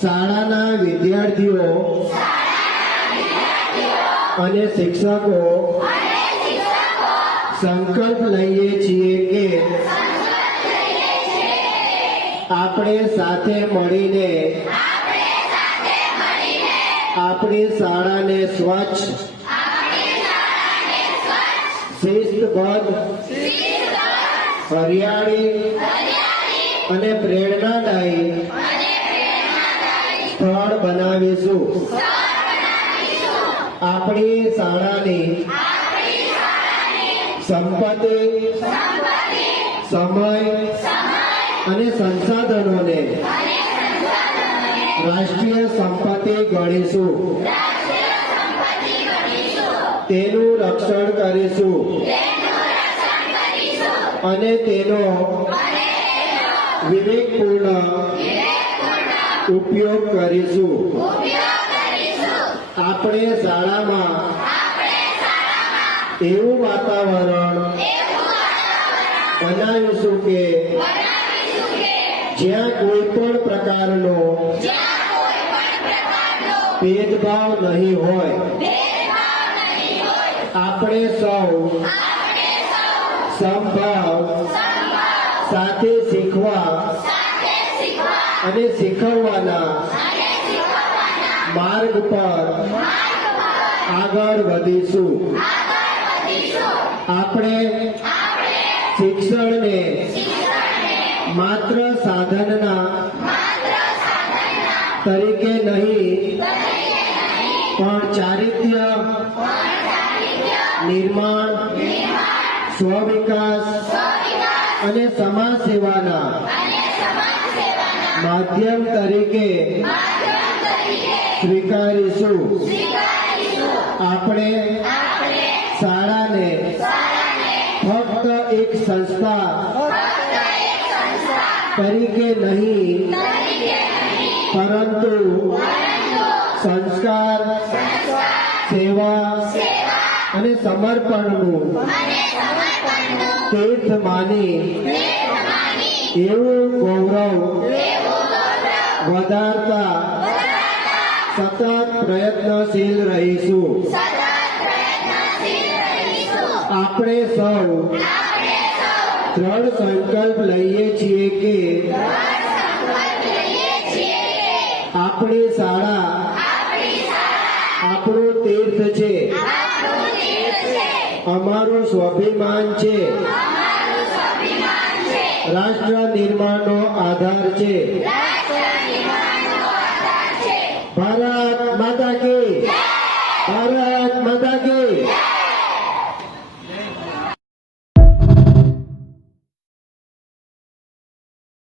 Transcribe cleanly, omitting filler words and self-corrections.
શાળાના વિદ્યાર્થીઓ અને શિક્ષકો સંકલ્પ લઈએ છીએ કે આપણે સાથે મળીને આપણી શાળાને સ્વચ્છ, શિસ્તબદ્ધ, હરિયાળી અને પ્રેરણાદાયી સ્થળ બનાવીશું. આપણી શાળાની સંપત્તિ, સમય અને સંસાધનોને રાષ્ટ્રીય સંપત્તિ ગણીશું. તેનું રક્ષણ કરીશું અને તેનો વિવેકપૂર્ણ ઉપયોગ કરીશું. આપણે શાળામાં એવું વાતાવરણ બનાવીશું કે જ્યાં કોઈ પણ પ્રકારનો ભેદભાવ નહીં હોય. આપણે સૌ સમભાવ સાથે શીખવા અને શીખવવાના માર્ગ પર આગળ વધીશું. આપણે શિક્ષણને માત્ર સાધનના તરીકે નહીં પણ ચારિત્ર્ય નિર્માણ, સ્વવિકાસ અને સમાજ સેવાના માધ્યમ તરીકે સ્વીકારીશું. આપણે શાળાને ફક્ત એક સંસ્થા તરીકે નહીં પરંતુ સંસ્કાર, સેવા અને સમર્પણનું તીર્થ માની એવું ગૌરવ વધારતા સતત પ્રયત્નશીલ રહીશું. આપણે સૌ દ્રઢ સંકલ્પ લઈએ છીએ કે આપણી શાળા આપણું તીર્થ છે, અમારું સ્વાભિમાન છે, રાષ્ટ્ર નિર્માણનો આધાર છે. ભારત માતા કી, ભારત માતા કી.